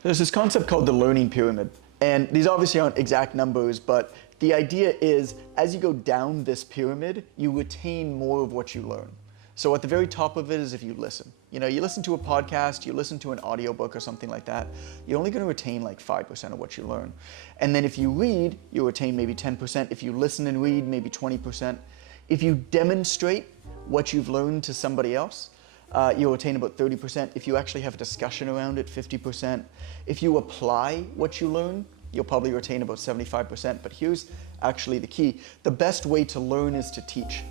There's this concept called the learning pyramid, and these obviously aren't exact numbers, but the idea is as you go down this pyramid, you retain more of what you learn. So at the very top of it is if you listen. You listen to a podcast, you listen to an audiobook or something like that, you're only going to retain like 5% of what you learn. And then if you read, you'll retain maybe 10%. If you listen and read, maybe 20%. If you demonstrate what you've learned to somebody else, you'll retain about 30%. If you actually have a discussion around it, 50%. If you apply what you learn, you'll probably retain about 75%. But here's actually the key. The best way to learn is to teach.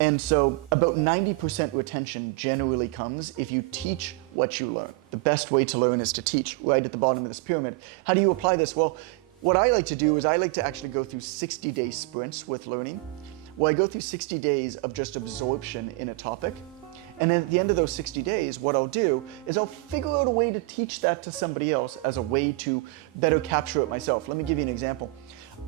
And so about 90% retention generally comes if you teach what you learn. The best way to learn is to teach, right at the bottom of this pyramid. How do you apply this? Well, what I like to do is I like to actually go through 60-day sprints with learning, where I go through 60 days of just absorption in a topic. And then at the end of those 60 days, what I'll do is I'll figure out a way to teach that to somebody else as a way to better capture it myself. Let me give you an example.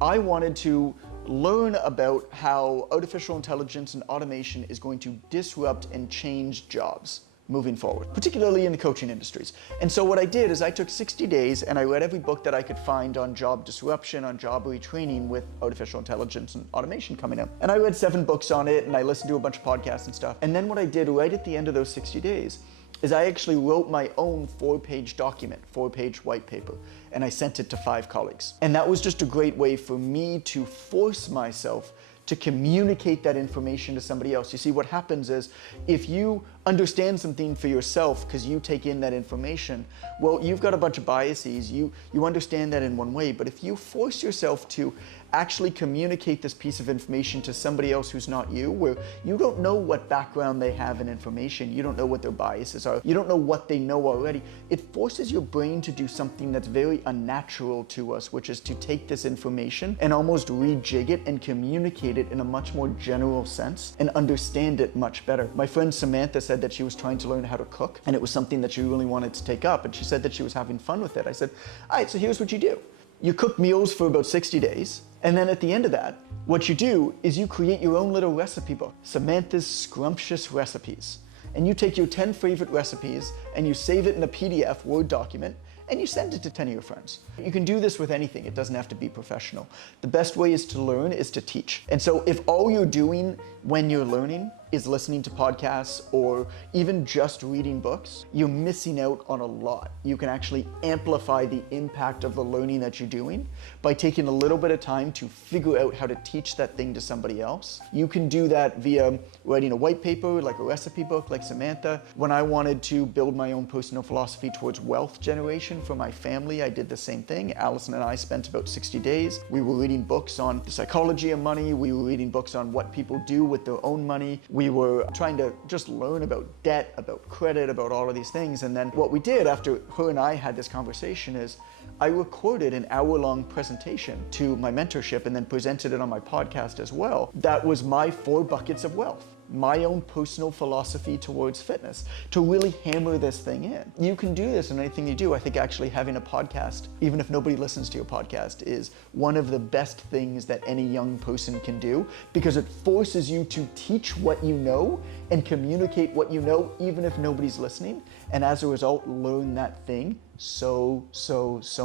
I wanted to learn about how artificial intelligence and automation is going to disrupt and change jobs moving forward, particularly in the coaching industries. And so what I did is I took 60 days and I read every book that I could find on job disruption, on job retraining with artificial intelligence and automation coming up. And I read 7 books on it and I listened to a bunch of podcasts and stuff. And then what I did right at the end of those 60 days is I actually wrote my own 4-page document, 4-page white paper, and I sent it to 5 colleagues. And that was just a great way for me to force myself to communicate that information to somebody else. You see, what happens is if you understand something for yourself because you take in that information, well, you've got a bunch of biases. You understand that in one way, but if you force yourself to actually communicate this piece of information to somebody else who's not you, where you don't know what background they have in information, you don't know what their biases are, you don't know what they know already, it forces your brain to do something that's very unnatural to us, which is to take this information and almost rejig it and communicate it in a much more general sense and understand it much better. My friend Samantha said that she was trying to learn how to cook, and it was something that she really wanted to take up, and she said that she was having fun with it. I said, all right, so here's what you do. You cook meals for about 60 days, and then at the end of that, what you do is you create your own little recipe book, Samantha's Scrumptious Recipes. And you take your 10 favorite recipes and you save it in a PDF Word document and you send it to 10 of your friends. You can do this with anything. It doesn't have to be professional. The best way is to learn is to teach. And so if all you're doing when you're learning is listening to podcasts or even just reading books, you're missing out on a lot. You can actually amplify the impact of the learning that you're doing by taking a little bit of time to figure out how to teach that thing to somebody else. You can do that via writing a white paper, like a recipe book, like Samantha. When I wanted to build my own personal philosophy towards wealth generation for my family, I did the same thing. Allison and I spent about 60 days. We were reading books on the psychology of money. We were reading books on what people do with their own money. We were trying to just learn about debt, about credit, about all of these things. And then what we did after her and I had this conversation is I recorded an hour-long presentation to my mentorship and then presented it on my podcast as well. That was my 4 buckets of wealth, my own personal philosophy towards fitness, to really hammer this thing in. You can do this in anything you do. I think actually having a podcast, even if nobody listens to your podcast, is one of the best things that any young person can do because it forces you to teach what you know and communicate what you know, even if nobody's listening. And as a result, learn that thing so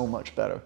much better.